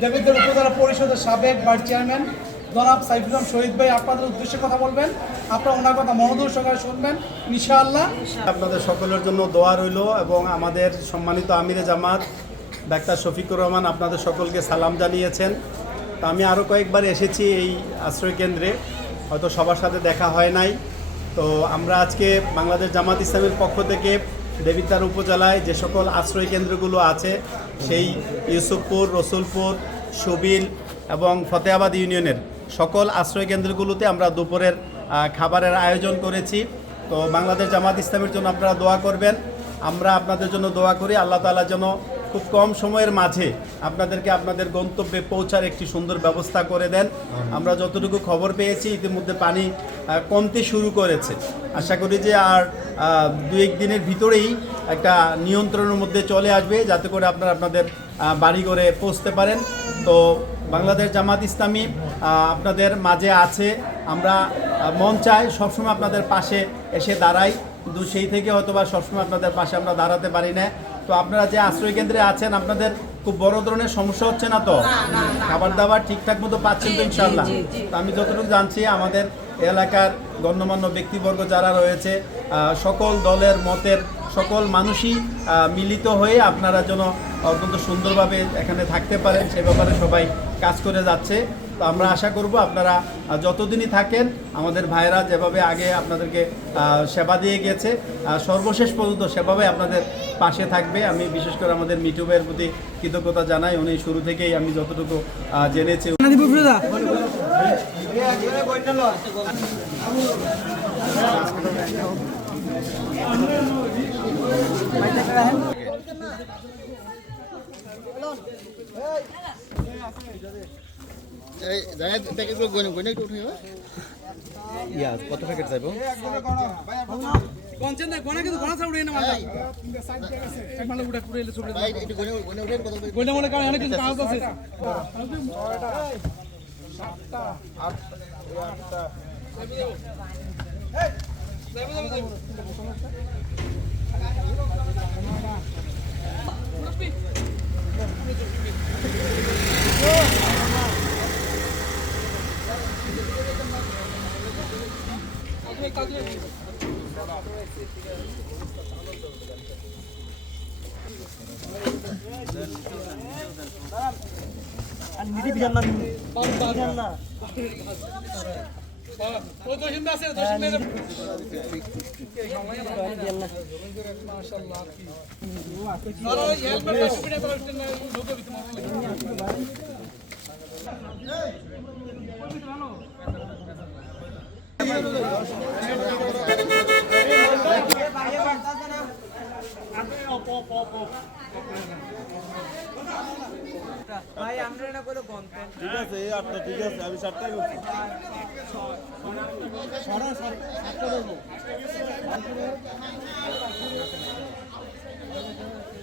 দেবিদ্বার উপজেলা পরিষদের সাবেক ভাইস চেয়ারম্যান জনাব সাইফুলাম শহীদ ভাই, আপনাদের উদ্দেশ্যে কথা বলবেন। আপনারা ওনার কথা মনোযোগ সহকারে শুনবেন, ইনশাআল্লাহ। আপনাদের সকলের জন্য দোয়া রইল এবং আমাদের সম্মানিত আমিরে জামাত, ডাক্তার শফিকুর রহমান আপনাদের সকলকে সালাম জানিয়েছেন। তো আমি আরও কয়েকবার এসেছি এই আশ্রয় কেন্দ্রে, হয়তো সবার সাথে দেখা হয় নাই। তো আমরা আজকে বাংলাদেশ জামাত ইসলামের পক্ষ থেকে দেবিদ্বার উপজেলায় যে সকল আশ্রয় কেন্দ্রগুলো আছে, সেই ইউসুফপুর, রসুলপুর, সুবিল এবং ফতেহাবাদ ইউনিয়নের সকল আশ্রয় কেন্দ্রগুলোতে আমরা দুপুরের খাবারের আয়োজন করেছি। তো বাংলাদেশ জামাত ইসলামের জন্য আপনারা দোয়া করবেন। আমরা আপনাদের জন্য দোয়া করি, আল্লাহ তালা যেন খুব কম সময়ের মাঝে আপনাদেরকে আপনাদের গন্তব্যে পৌঁছার একটি সুন্দর ব্যবস্থা করে দেন। আমরা যতটুকু খবর পেয়েছি ইতিমধ্যে পানি কমতে শুরু করেছে। আশা করি যে আর দু এক দিনের ভিতরেই একটা নিয়ন্ত্রণের মধ্যে চলে আসবে যাতে করে আপনারা আপনাদের বাড়ি করে পৌঁছতে পারেন। তো বাংলাদেশ জামাত ইসলামী আপনাদের মাঝে আছে। আমরা মন চায় সবসময় আপনাদের পাশে এসে দাঁড়াই। কিন্তু সেই থেকে হয়তো বা সবসময় আপনাদের পাশে আমরা দাঁড়াতে পারি না। তো আপনারা যে আশ্রয় কেন্দ্রে আছেন আপনাদের খুব বড় ধরনের সমস্যা হচ্ছে না তো? খাবার দাবার ঠিকঠাক মতো পাচ্ছেন তো ইনশাল্লাহ তো আমি যতটুকু জানছি আমাদের এলাকার গণ্যমান্য ব্যক্তিবর্গ যারা রয়েছে সকল দলের মতের সকল মানুষই মিলিত হয়ে আপনারা যেন অত্যন্ত সুন্দরভাবে এখানে থাকতে পারেন। সে ব্যাপারে সবাই কাজ করে যাচ্ছে। তো আমরা আশা করব আপনারা যতদিনই থাকেন, আমাদের ভাইরা যেভাবে আগে আপনাদেরকে সেবা দিয়ে গেছে সর্বশেষ পর্যন্ত সেভাবে আপনাদের পাশে থাকবে। আমি বিশেষ করে আমাদের মিটু ভাইয়ের প্রতি কৃতজ্ঞতা জানাই, উনি শুরু থেকেই আমি যতটুকু জেনেছি। এই ইয়া কত প্যাকেট যাইব পঞ্চায়েত না কোনা কিন্তু কোনা ছাড়ুই না মালটা এক মালটা উঠে পুরো এলে ছুটে ভাই একটু গনে গনে উঠে কত গোলটা মনে কারণ অনেক কিছু কাগজ আছে। ওই তো হিন্দা আছে দশ মিনিট মাশাআল্লাহ কি আরে ভাই আমরা না ঠিক আছে এই আটটা ঠিক আছে আমি সাতটাই